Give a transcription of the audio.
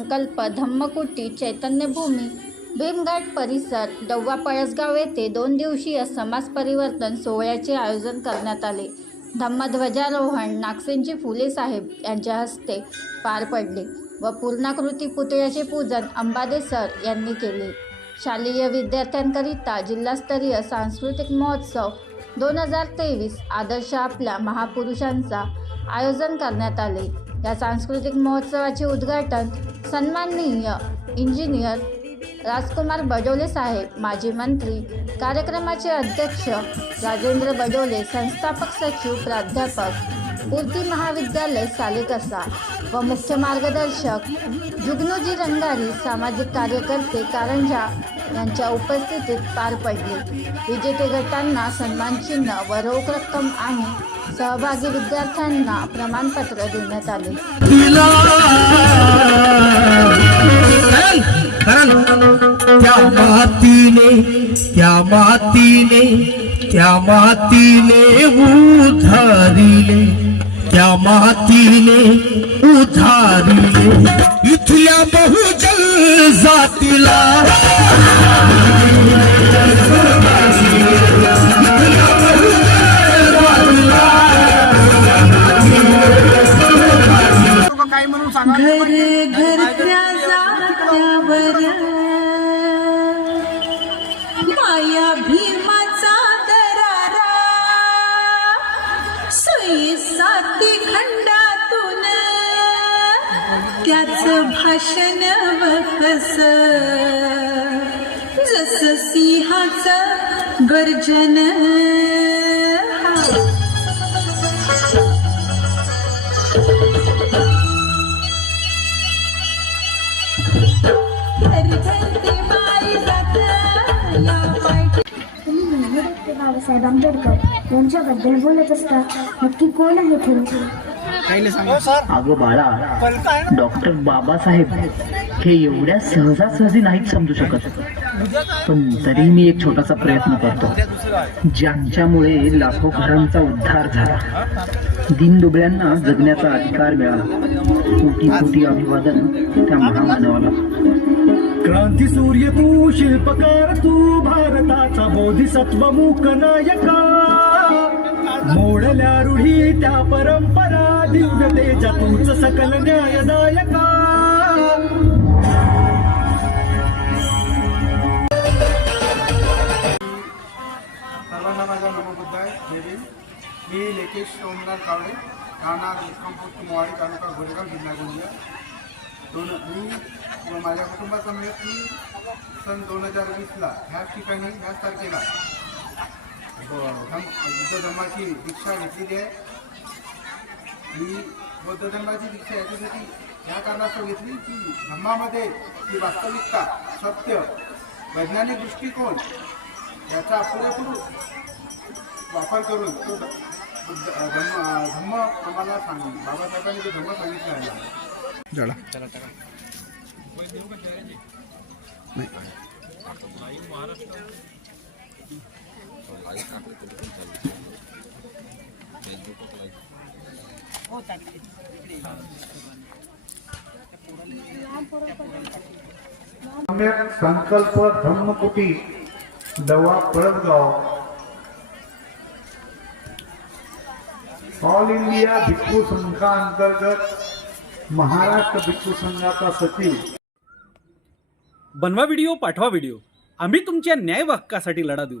संकल्प धम्मकुटी चैतन्यभूमी भीमघाट परिसर डव्वा पळसगाव येथे दोन दिवसीय समाज परिवर्तन सोहळ्याचे आयोजन करण्यात आले. धम्मध्वजारोहण नागसेनजी फुले साहेब यांच्या हस्ते पार पडले व पूर्णाकृती पुतळ्याचे पूजन अंबादे सर यांनी केले. शालेय विद्यार्थ्यांकरिता जिल्हास्तरीय सांस्कृतिक महोत्सव दोन हजार तेवीस आदर्श आपल्या महापुरुषांचा आयोजन करण्यात आले. या सांस्कृतिक महोत्सवाचे उद्घाटन सन्माननीय इंजिनियर राजकुमार बडोले साहेब माजी मंत्री कार्यक्रमाचे अध्यक्ष राजेंद्र बडोले संस्थापक सचिव प्राध्यापक पूर्ती महाविद्यालय सालेकसा व मुख्य मार्गदर्शक जुगनूजी रंगारी सामाजिक कार्यकर्ते कारंजा यांच्या उपस्थितीत पार पडले. विजेते गटांना सन्मानचिन्ह व रोख रक्कम आणि सहभागी विद्यार्थ्यांना प्रमाणपत्र देण्यात आले. त्या मातीने त्या मातीने त्या मातीने उधारिले या मातीने उधारले इथल्या बहुजल जातीला माया भी त्याच भाषण वकस जस सिंहाच गर्जन. बाबासाहेब आंबेडकर यांच्याबद्दल बोलत असता. नक्की कोण आहे खरं? अगं बाळा डॉक्टर बाबासाहेब हे एवढ्या सहजासहजी नाहीत समजू शकत. पण तरी मी एक छोटासा प्रयत्न करतो. ज्यांच्यामुळे लाखो घरांचा उद्धार झाला. दिनदुबळ्यांना जगण्याचा अधिकार मिळाला. कोटी कोटी अभिवादन त्या महामानवाला. क्रांती सूर्य तू शिल्पकार तू भारताचा बोधिसत्व मूक नायका. मोडल्या रूढी त्या परंपरा दिव्यतेच्या तूच सकल न्यायदायका. सर्वांना माझा नमोबुद्ध आहे जय मी लेकेश सोमनाथ कावडे राहणार मुक्कामपूर मोवाडी तालुका गोरेगाव जिल्हा गोंदिया. दोन मी व माझ्या कुटुंबाचा मिळत मी सन दोन हजार वीसला ह्याच ठिकाणी ह्याच तारखेला बुद्ध धर्माची दीक्षा घेतलेली आहे. मी बौद्ध धर्माची दीक्षा याच्यासाठी ह्या कारणास्तव घेतली की धर्मामध्ये ती वास्तविकता सत्य वैज्ञानिक दृष्टिकोन याचा पुरेपूर वापर करून तो ध- बुद्ध- अ, धम्म अ, धम्म आम्हाला सांग बाबासाहेबांनी जो धम्म सांगितला आहे. सम्यक संकल्प धम्मकुटी दवा पळसगाव ऑल इंडिया भिक्खू संघाअंतर्गत महाराष्ट्र भिक्खू संघाचा सचिव. बनवा व्हिडिओ पाठवा व्हिडिओ आम्ही तुमच्या न्याय हक्कासाठी लढा देऊ.